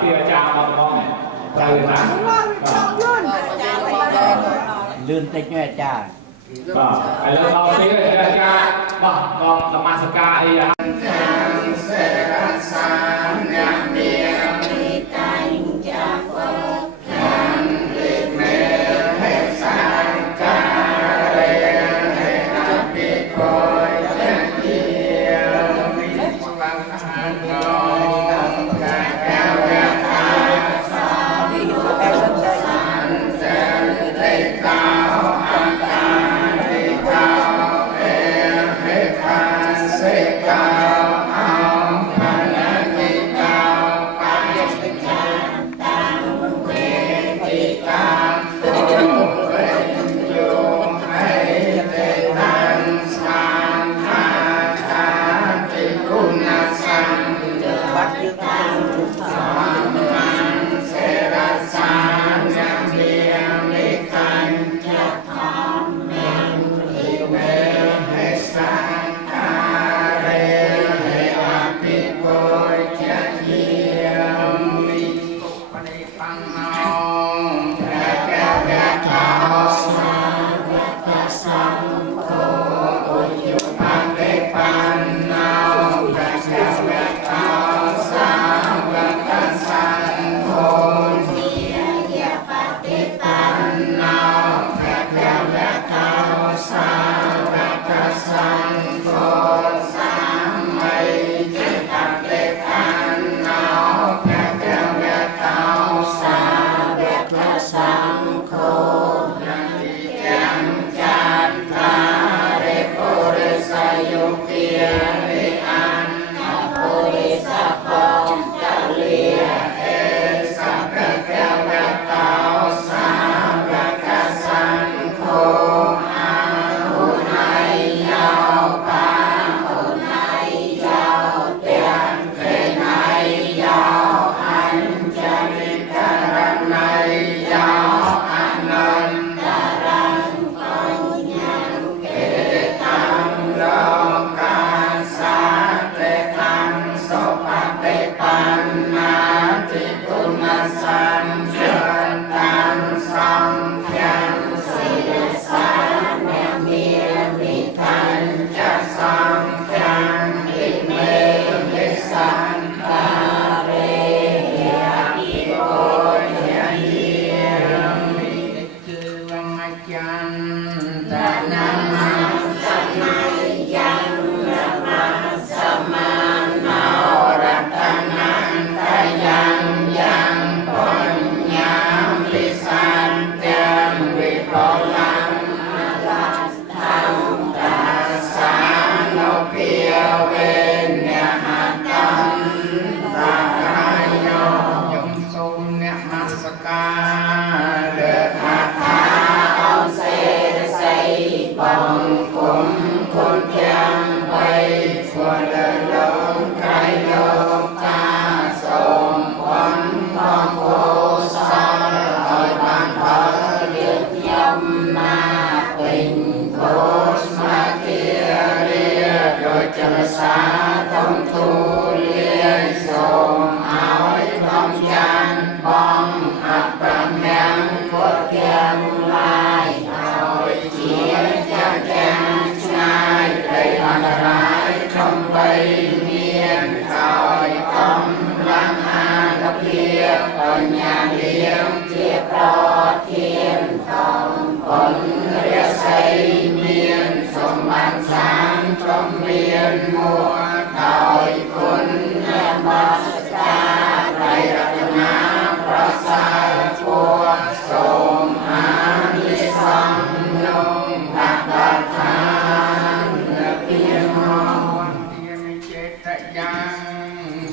ที่อาจารย์มาบอกเนี่ยลื่นติดเนี่ยจ้าก็ไอ้เรื่องเราที่อาจารย์บอกนมัสการไอ้ยัง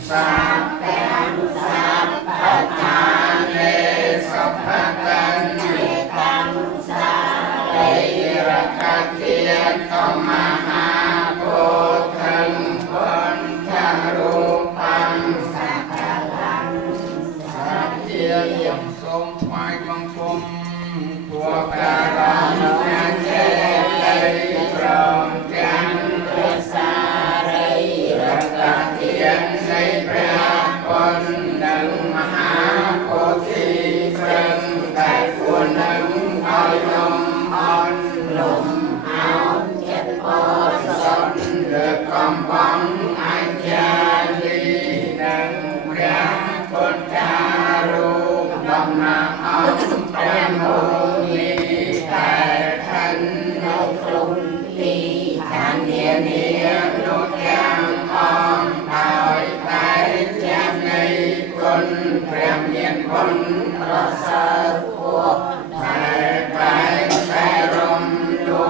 สัพเพสัพพะทาเนส ពុទ្ធារូបដំណាំអង្គព្រះមូនីតែខណ្ឌនៅក្នុងទីឋាននានាលោកទាំងអង្គដោយតែជានៃគុណព្រះមានគុណប្រសើរគួរតែតែរំលួ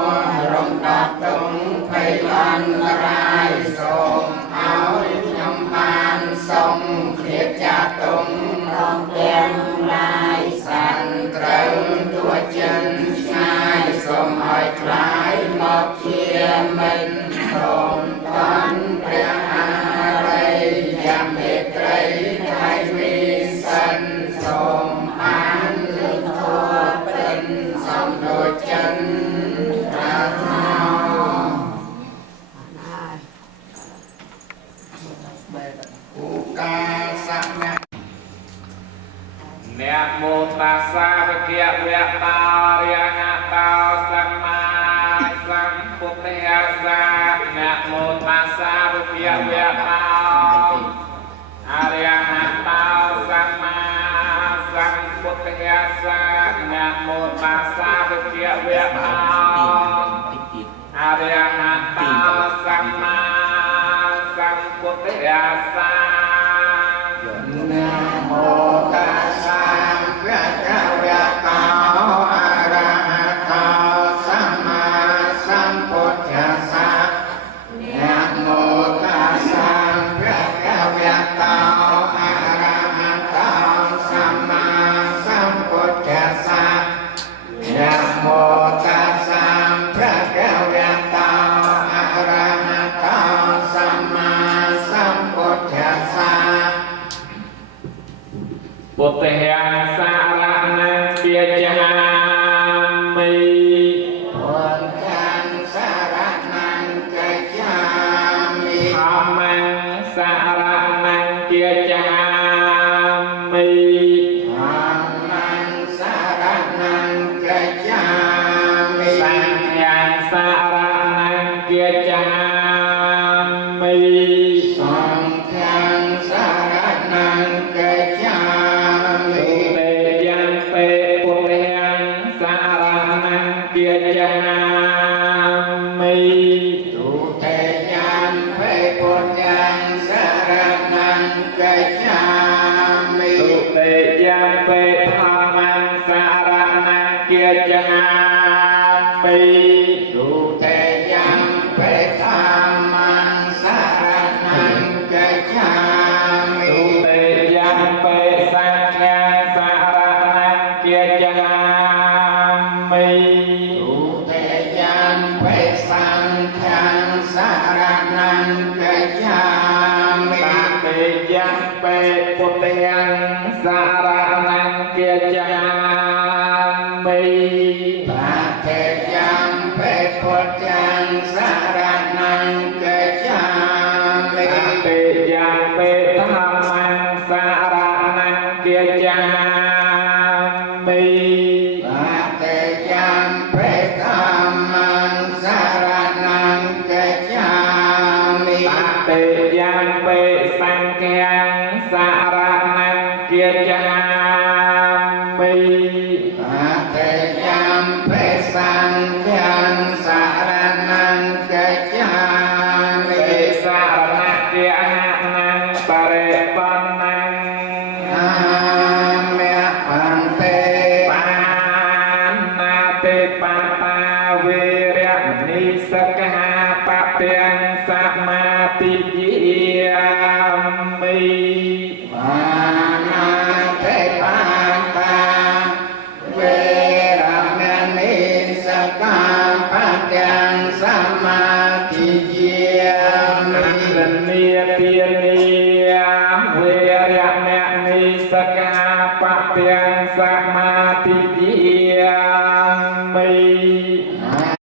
រំដាប់ទុំភ័យអន្តរាយសូមឲ្យខ្ញុំបានសូមគ្រៀបចាត់ទុំរំទាំងឡាយសានត្រូវទួចិនឆ្ងាយសូមឲ្យខ្លាយមកជាមិត្តសូមបានព្រះអារិយមេត្រីហើយវិសិនសូមបានលើកធម៌ពិនសំដូចចិនប្រាថ្នាឧកាសៈអ្នកមោតាសាវិជ្ជាវៈតោរិយៈតោសម្មាសម្ពុទ្ធិសាអ្នកមោតាសាវិជ្ជាវៈតោអរិយៈតោសម្មាសម្ពុទ្ធិសាអ្នកមោតាសាវិជ្ជាវៈតោអរិយៈតោសម្មាសម្ពុទ្ធិសាนะโมตัสสะภะคะวะโตอะระหะโตสัมมาสัมพุทธัสสะนะโมตัสสะภะคะวะโตอะระหะโตสัมมาสัมพุทธัสสะนะโมตัสสะภะคะวะโตอะระหะโตสัมมาสัมพุทธัสสะពុទ្ធិសារណង្គជាចាមិពុទ្ធិសារណង្គជាមិធម្មសារណង្គជាចាមិធម្មសារណង្គជាមិសង្ឃសារណង្គជាចាមិសង្ឃសារណង្គជាសមាធិ